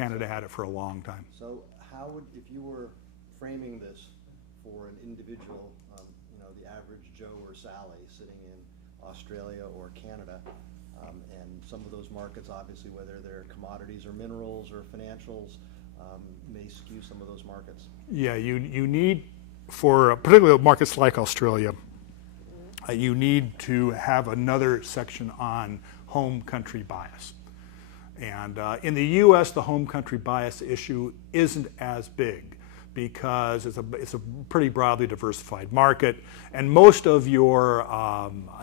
Canada had it for a long time. So how would, if you were framing this for an individual, the average Joe or Sally sitting in Australia or Canada, and some of those markets, obviously, whether they're commodities or minerals or financials, may skew some of those markets? Yeah, you need, for particularly markets like Australia, you need to have another section on home country bias. And in the U.S., the home country bias issue isn't as big because it's a pretty broadly diversified market, and most of your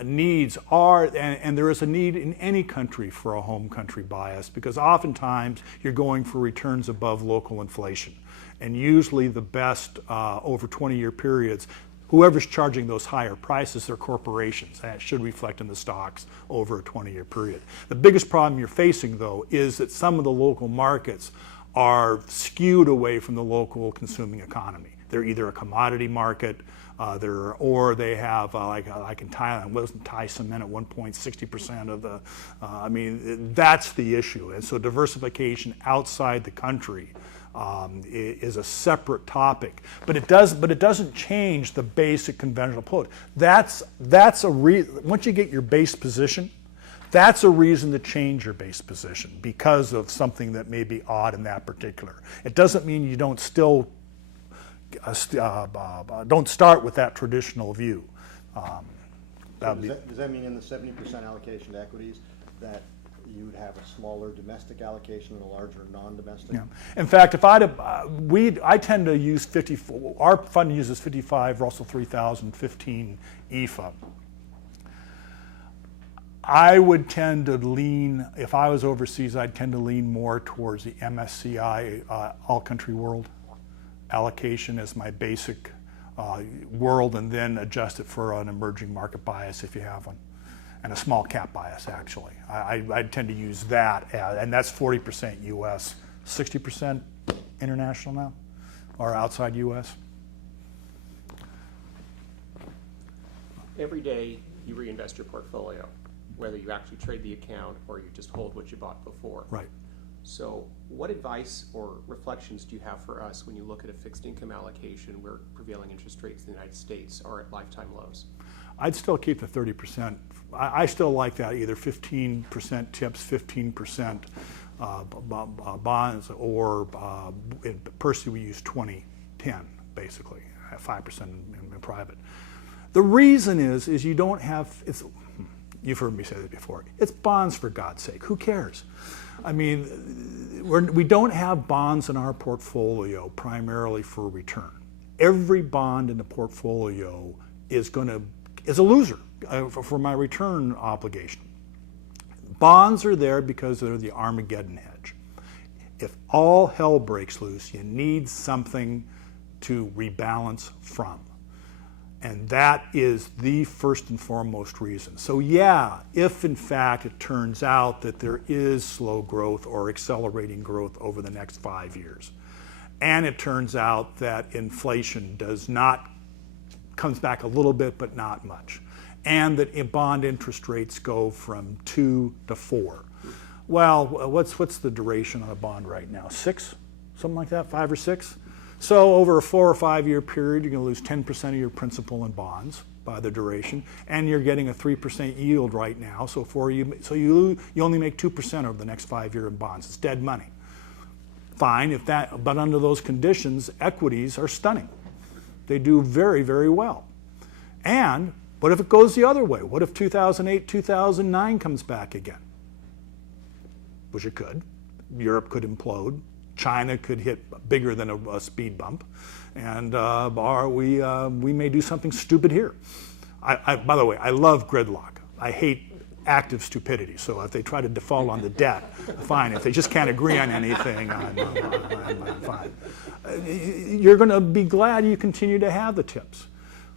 needs are, and there is a need in any country for a home country bias, because oftentimes you're going for returns above local inflation. And usually the best over 20-year periods, whoever's charging those higher prices are corporations, and it should reflect in the stocks over a 20-year period. The biggest problem you're facing, though, is that some of the local markets are skewed away from the local consuming economy. They're either a commodity market, or they have, like in Thailand, wasn't Thai cement at 1.60% of the, that's the issue. And so diversification outside the country is a separate topic, but it doesn't change the basic conventional approach. That's a once you get your base position, that's a reason to change your base position because of something that may be odd in that particular. It doesn't mean you don't still don't start with that traditional view. So does that mean in the 70% allocation to equities that you would have a smaller domestic allocation and a larger non-domestic? Yeah. In fact, if I tend to use 54. Our fund uses 55 Russell 3000, 15 EFA. I would tend to lean, if I was overseas, I'd tend to lean more towards the MSCI All Country World allocation as my basic world, and then adjust it for an emerging market bias if you have one, and a small cap bias, actually. I tend to use that, and that's 40% US, 60% international now, or outside US. Every day you reinvest your portfolio, whether you actually trade the account or you just hold what you bought before. Right. So what advice or reflections do you have for us when you look at a fixed income allocation where prevailing interest rates in the United States are at lifetime lows? I'd still keep the 30%. I still like that, either 15% tips, 15% bonds, or in Persi we use 20-10, basically, 5% in private. The reason is you don't have, you've heard me say that before, it's bonds, for God's sake, who cares? I mean, we don't have bonds in our portfolio primarily for return. Every bond in the portfolio is a loser for my return obligation. Bonds are there because they're the Armageddon hedge. If all hell breaks loose, you need something to rebalance from. And that is the first and foremost reason. So yeah, if in fact it turns out that there is slow growth or accelerating growth over the next 5 years, and it turns out that inflation comes back a little bit but not much, and that bond interest rates go from 2 to 4. Well, what's the duration on a bond right now? 6? Something like that, 5 or 6? So over a 4 or 5 year period, you're going to lose 10% of your principal in bonds by the duration, and you're getting a 3% yield right now. So you only make 2% over the next 5 year in bonds. It's dead money. Fine, but under those conditions, equities are stunning. They do very, very well. And what if it goes the other way? What if 2008, 2009 comes back again? Which it could. Europe could implode. China could hit bigger than a speed bump, and we may do something stupid here. By the way, I love gridlock. I hate active stupidity. So if they try to default on the debt, fine. If they just can't agree on anything, I'm fine. You're going to be glad you continue to have the tips,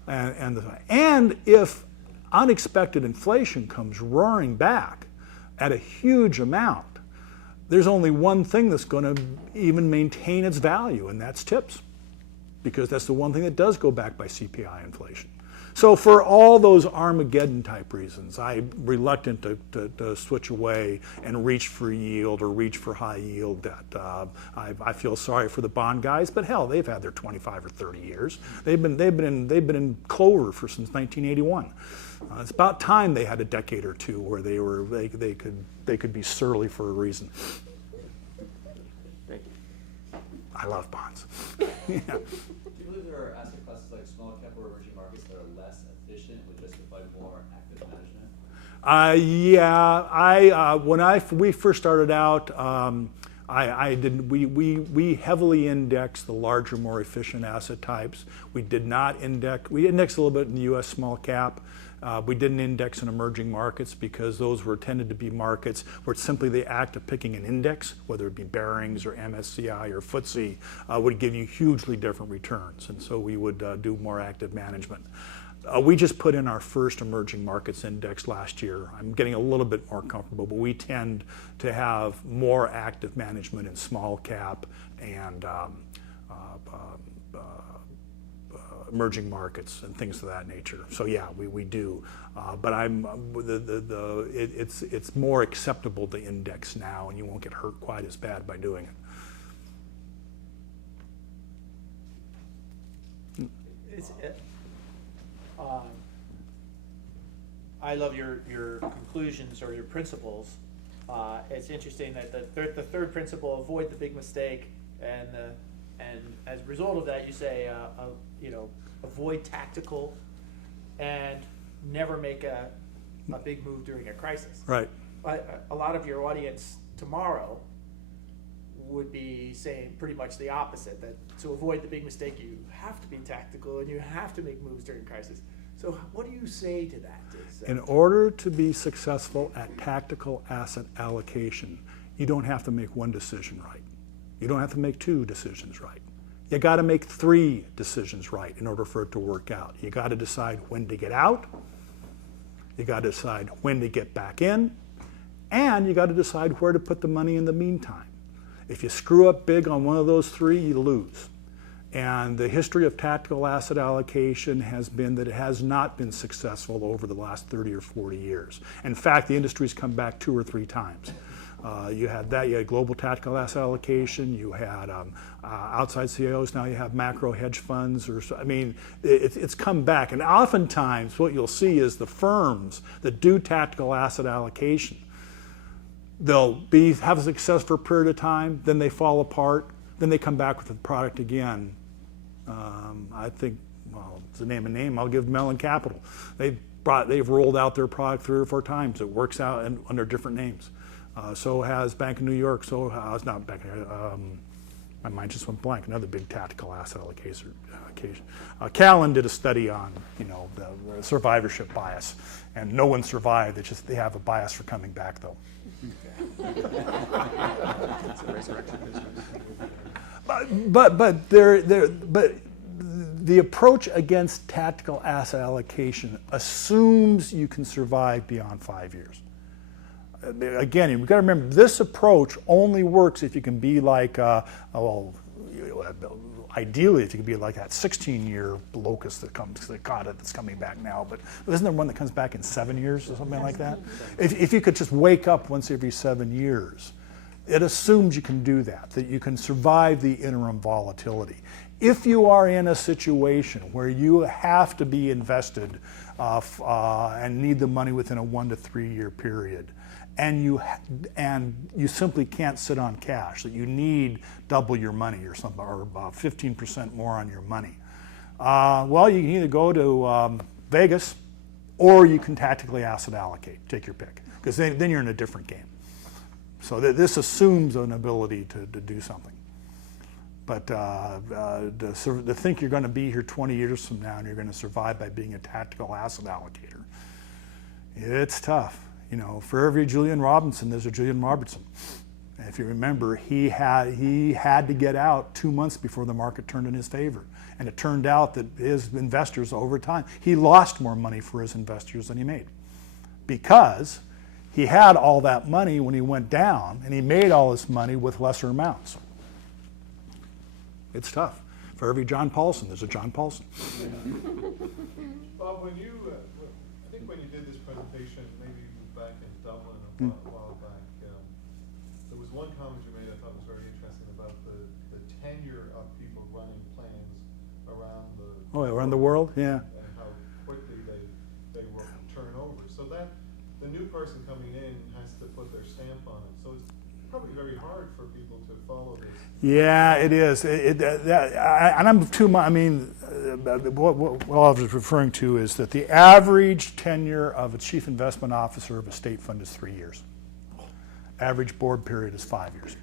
and if unexpected inflation comes roaring back at a huge amount, there's only one thing that's going to even maintain its value, and that's tips, because that's the one thing that does go back by CPI inflation. So for all those Armageddon type reasons, I'm reluctant to switch away and reach for yield or reach for high yield debt. I feel sorry for the bond guys, but hell, they've had their 25 or 30 years. They've been in clover since 1981. It's about time they had a decade or two where they could be surly for a reason. Thank you. I love bonds. Do Yeah. you believe there are asset classes like small cap or emerging markets that are less efficient would justify more active management? When we first started out, we heavily indexed the larger, more efficient asset types. We did not index. We indexed a little bit in the U.S. small cap. We didn't index in emerging markets because those tended to be markets where simply the act of picking an index, whether it be Barings or MSCI or FTSE, would give you hugely different returns. And so we would do more active management. We just put in our first emerging markets index last year. I'm getting a little bit more comfortable, but we tend to have more active management in small cap and emerging markets and things of that nature. So yeah, we do, but it's more acceptable to index now, and you won't get hurt quite as bad by doing it. I love your conclusions or your principles. It's interesting that the third principle, avoid the big mistake, and as a result of that, you say avoid tactical and never make a big move during a crisis. Right. A lot of your audience tomorrow would be saying pretty much the opposite, that to avoid the big mistake, you have to be tactical and you have to make moves during crisis. So what do you say to that? In order to be successful at tactical asset allocation, you don't have to make one decision right. You don't have to make two decisions right. You got to make three decisions right in order for it to work out. You got to decide when to get out, you got to decide when to get back in, and you got to decide where to put the money in the meantime. If you screw up big on one of those three, you lose. And the history of tactical asset allocation has been that it has not been successful over the last 30 or 40 years. In fact, the industry's come back 2 or 3 times. You had global tactical asset allocation, you had outside CIOs, now you have macro hedge funds. It's come back. And oftentimes what you'll see is the firms that do tactical asset allocation, they'll have a success for a period of time, then they fall apart, then they come back with the product again. I think, well, to name a name, I'll give Mellon Capital. They've rolled out their product 3 or 4 times. It works out under different names. So has Bank of New York. So has not Bank of New York. My mind just went blank. Another big tactical asset allocation. Callan did a study on the survivorship bias, and no one survived. They have a bias for coming back though. It's a resurrection business. But the approach against tactical asset allocation assumes you can survive beyond 5 years. Again, you've got to remember, this approach only works if you can be like, ideally, if you can be like that 16-year locust that caught it, that's coming back now. But isn't there one that comes back in 7 years or something like that? If you could just wake up once every 7 years, it assumes you can do that you can survive the interim volatility. If you are in a situation where you have to be invested and need the money within a 1 to 3 year period, and you simply can't sit on cash, that you need double your money or something, or about 15% more on your money, well, you can either go to Vegas or you can tactically asset allocate. Take your pick, because then you're in a different game. So this assumes an ability to do something. But to think you're going to be here 20 years from now and you're going to survive by being a tactical asset allocator, it's tough. For every Julian Robinson, there's a Julian Robertson. And if you remember, he had to get out 2 months before the market turned in his favor. And it turned out that his investors over time, he lost more money for his investors than he made, because he had all that money when he went down, and he made all his money with lesser amounts. It's tough. For every John Paulson, there's a John Paulson. Bob, when you, I think when you did this presentation, maybe back in Dublin a while back, there was one comment you made I thought was very interesting about the tenure of people running plans around the Around the world, yeah. and how quickly they will turn over. So that the new person coming in has to put their stamp on it. So it's probably very hard for people to follow this. Yeah, it is. And I'm too much. I mean, what I was referring to is that the average tenure of a chief investment officer of a state fund is 3 years. Average board period is 5 years.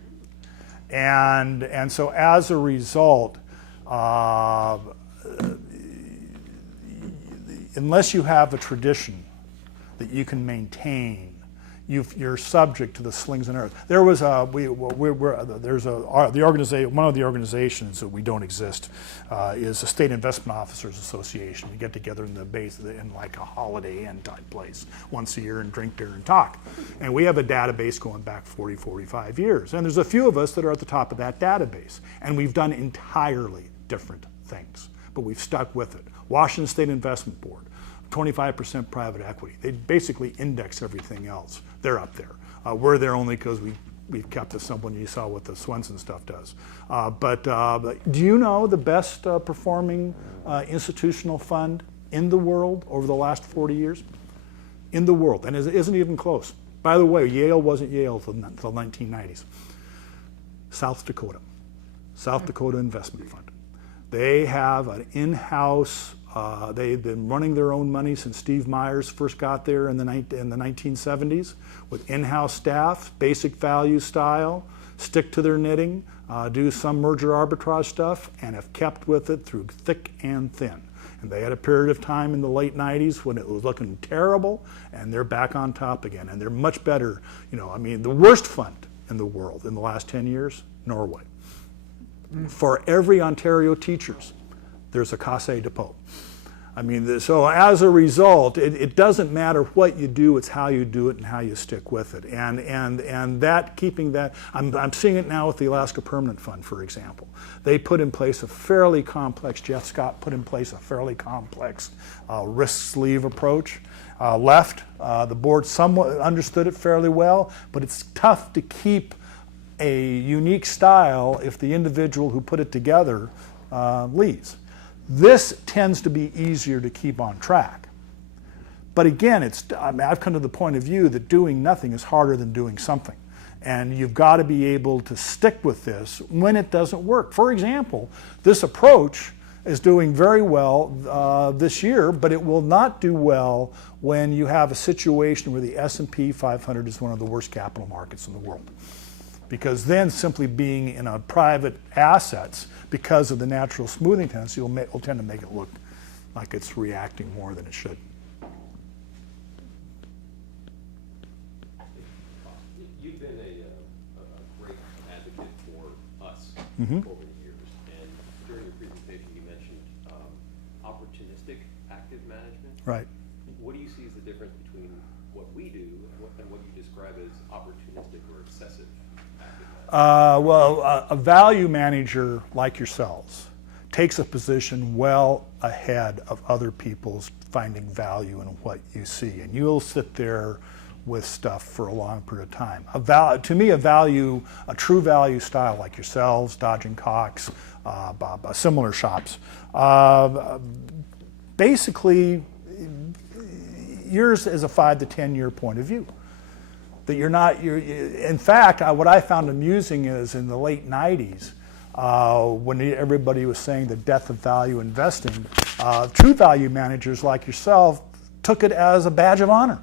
And so as a result, unless you have a tradition that you can maintain, you're subject to the slings and arrows. There was the organization. One of the organizations that we don't exist is the State Investment Officers Association. We get together in the base in like a Holiday Inn type place once a year and drink beer and talk. And we have a database going back 40, 45 years. And there's a few of us that are at the top of that database. And we've done entirely different things, but we've stuck with it. Washington State Investment Board, 25% private equity. They basically index everything else. They're up there. We're there only because we've kept to someone. You saw what the Swenson stuff does. But do you know the best performing institutional fund in the world over the last 40 years? In the world, and it isn't even close. By the way, Yale wasn't Yale until the 1990s. South Dakota Investment Fund. They have an in-house. They've been running their own money since Steve Myers first got there in the 1970s with in-house staff, basic value style, stick to their knitting, do some merger arbitrage stuff, and have kept with it through thick and thin. And they had a period of time in the late 90s when it was looking terrible, and they're back on top again. And they're much better. I mean, the worst fund in the world in the last 10 years, Norway. For every Ontario teachers, there's a Caisse Depot. I mean, so as a result, it doesn't matter what you do, it's how you do it and how you stick with it. And that, keeping that, I'm seeing it now with the Alaska Permanent Fund, for example. They put in place a fairly complex, Jeff Scott put in place a fairly complex risk sleeve approach. The board somewhat understood it fairly well, but it's tough to keep a unique style if the individual who put it together leaves. This tends to be easier to keep on track. But again, I've come to the point of view that doing nothing is harder than doing something. And you've got to be able to stick with this when it doesn't work. For example, this approach is doing very well this year, but it will not do well when you have a situation where the S&P 500 is one of the worst capital markets in the world. Because then simply being in a private assets, because of the natural smoothing tendency, will tend to make it look like it's reacting more than it should. You've been a great advocate for us Mm-hmm. over the years, and during your presentation you mentioned opportunistic active management. Right. What do you see as the difference between what we do and what you describe as opportunistic or excessive active management? A value manager like yourselves takes a position well ahead of other people's finding value in what you see. And you'll sit there with stuff for a long period of time. To me, a true value style like yourselves, Dodge & Cox, similar shops, basically yours is a 5 to 10 year point of view. That in fact, what I found amusing is in the late 90s, when everybody was saying the death of value investing, true value managers like yourself took it as a badge of honor.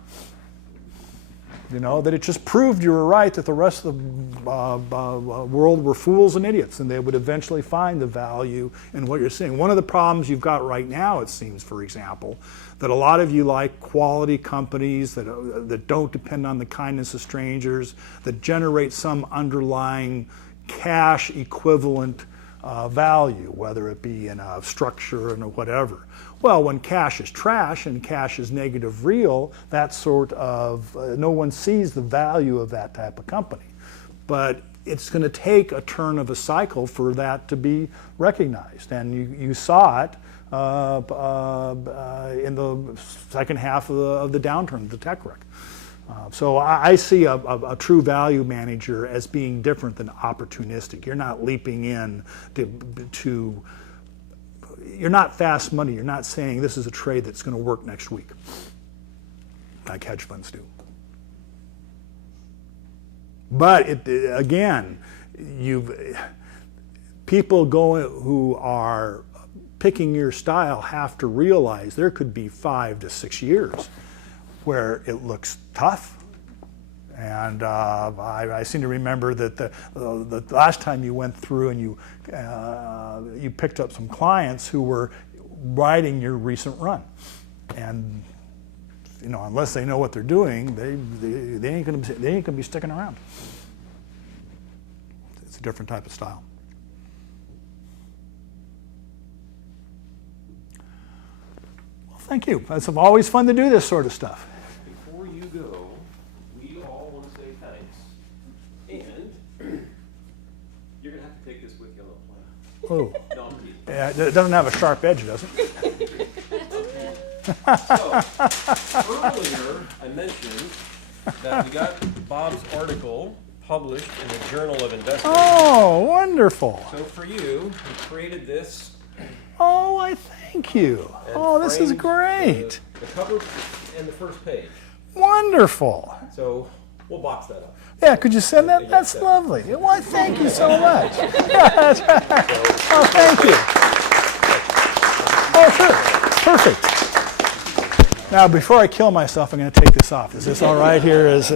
That it just proved you were right, that the rest of the world were fools and idiots, and they would eventually find the value in what you're seeing. One of the problems you've got right now, it seems, for example, that a lot of you like quality companies that don't depend on the kindness of strangers, that generate some underlying cash equivalent value, whether it be in a structure and whatever. Well, when cash is trash and cash is negative real, that sort of, no one sees the value of that type of company. But it's going to take a turn of a cycle for that to be recognized. And you saw it in the second half of the downturn, the tech wreck. So I see a true value manager as being different than opportunistic. You're not leaping in to you're not fast money. You're not saying this is a trade that's going to work next week, like hedge funds do. But again, people who are picking your style have to realize there could be 5 to 6 years where it looks tough. And I seem to remember that the last time you went through and you picked up some clients who were riding your recent run, and unless they know what they're doing, they ain't gonna be sticking around. It's a different type of style. Well, thank you. It's always fun to do this sort of stuff. Before you go, we all want to say thanks, and you're going to have to take this with you on the plane. Oh, No, I'm kidding. yeah, it doesn't have a sharp edge, does it? So, earlier, I mentioned that we got Bob's article published in the Journal of Investing. Oh, wonderful. So for you, we created this. Oh, I thank you. and Oh, this is framed great. The cover and the first page. Wonderful. So we'll box that up. Yeah, could you send that? That's lovely. Well, thank you so much. Oh, thank you. Oh, sure. Perfect. Now, before I kill myself, I'm going to take this off. Is this all right here?